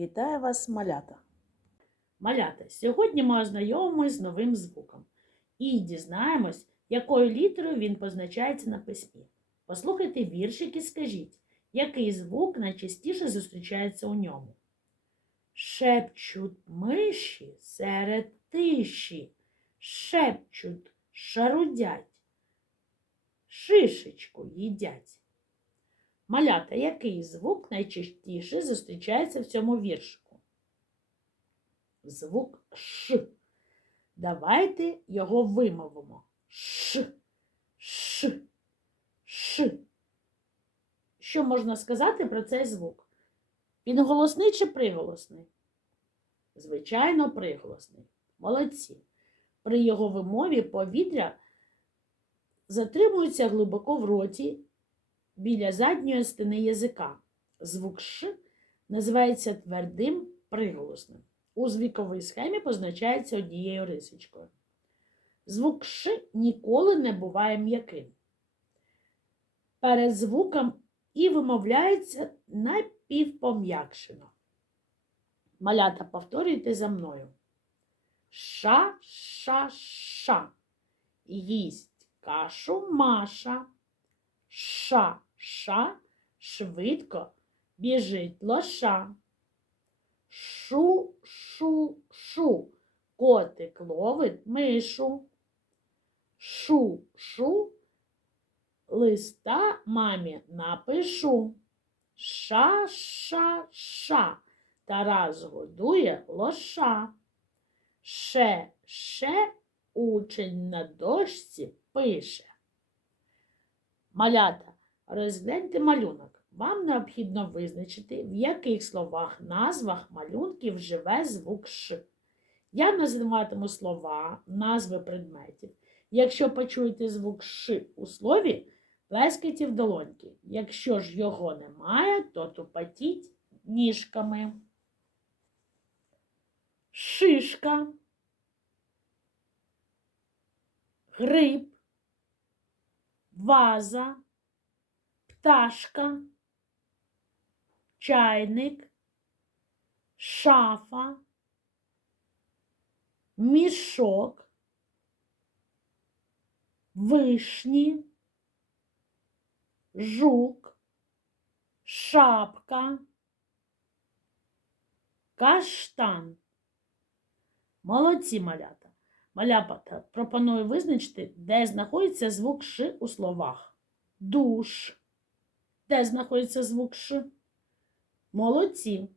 Вітаю вас, малята! Малята, сьогодні ми ознайомимось з новим звуком і дізнаємось, якою літерою він позначається на письмі. Послухайте віршик і скажіть, який звук найчастіше зустрічається у ньому. Шепчуть миші серед тиші, шепчуть, шарудять, шишечку їдять. Малята, який звук найчастіше зустрічається в цьому віршику? Звук Ш. Давайте його вимовимо. Ш, Ш, Ш. Що можна сказати про цей звук? Він голосний чи приголосний? Звичайно, приголосний. Молодці. При його вимові повітря затримується глибоко в роті біля задньої стіни язика. Звук Ш називається твердим приголосним. У звуковій схемі позначається однією рисочкою. Звук Ш ніколи не буває м'яким. Перед звуком і вимовляється напівпом'якшено. Малята, повторюйте за мною. Ша, ша, ша. Їсть кашу Маша. Ша, ша, швидко біжить лоша. Шу, шу, шу, котик ловить мишу. Шу, шу, листа мамі напишу. Ша, ша, ша, Тарас годує лоша. Ше, ше, учень на дошці пише. Малята, розгляньте малюнок. Вам необхідно визначити, в яких словах, назвах малюнків живе звук Ш. Я називатиму слова, назви предметів. Якщо почуєте звук Ш у слові, плескайте в долоньки. Якщо ж його немає, то тупотіть ніжками. Шишка, гриб, ваза, пташка, чайник, шафа, мішок, вишні, жук, шапка, каштан. Молодці малята. Маляпата пропоную визначити, де знаходиться звук Ш у словах. Душ. Де знаходиться звук Ш? Молодці.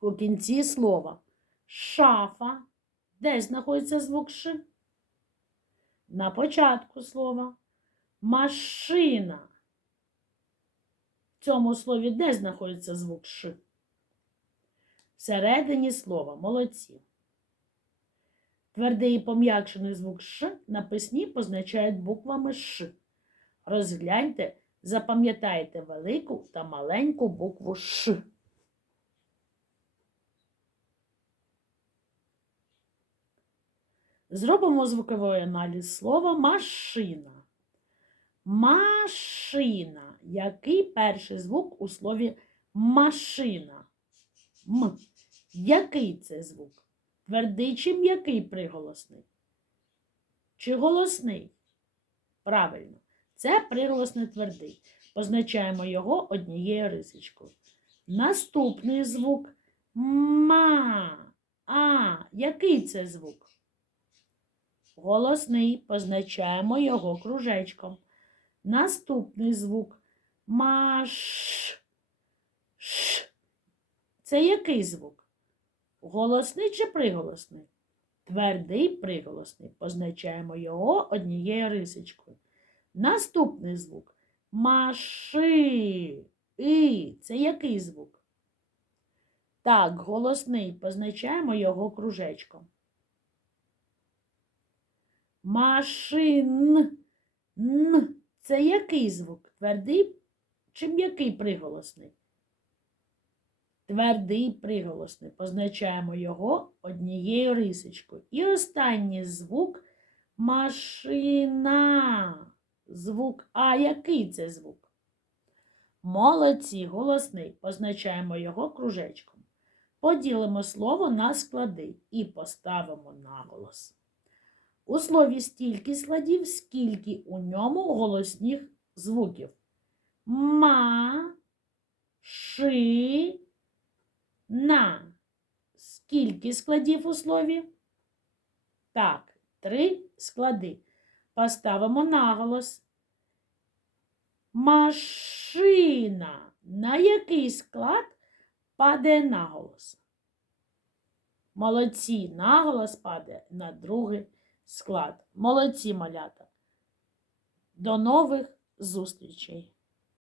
У кінці слова. Шафа. Де знаходиться звук Ш? На початку слова. Машина. В цьому слові де знаходиться звук Ш? Всередині слова. Молодці. Твердий і пом'якшений звук Ш на письмі позначають буквами Ш. Розгляньте, запам'ятайте велику та маленьку букву Ш. Зробимо звуковий аналіз слова машина. Машина. Який перший звук у слові машина? М. Який це звук? Твердий чи м'який приголосний? Чи голосний? Правильно, це приголосний твердий. Позначаємо його однією рисочкою. Наступний звук ма. А. Який це звук? Голосний. Позначаємо його кружечком. Наступний звук маш. Ш. Це який звук? Голосний чи приголосний? Твердий приголосний. Позначаємо його однією рисочкою. Наступний звук маши. Це який звук? Так, голосний. Позначаємо його кружечком. Машин. Н. Це який звук? Твердий чи м'який приголосний? Твердий приголосний. Позначаємо його однією рисочкою. І останній звук машина. Звук А. Який це звук? Молодці, голосний. Позначаємо його кружечком. Поділимо слово на склади і поставимо наголос. У слові стільки складів, скільки у ньому голосних звуків. Ма, ши, на. Скільки складів у слові? Так, три склади. Поставимо наголос. Машина. На який склад паде наголос? Молодці, наголос паде на другий склад. Молодці, малята. До нових зустрічей!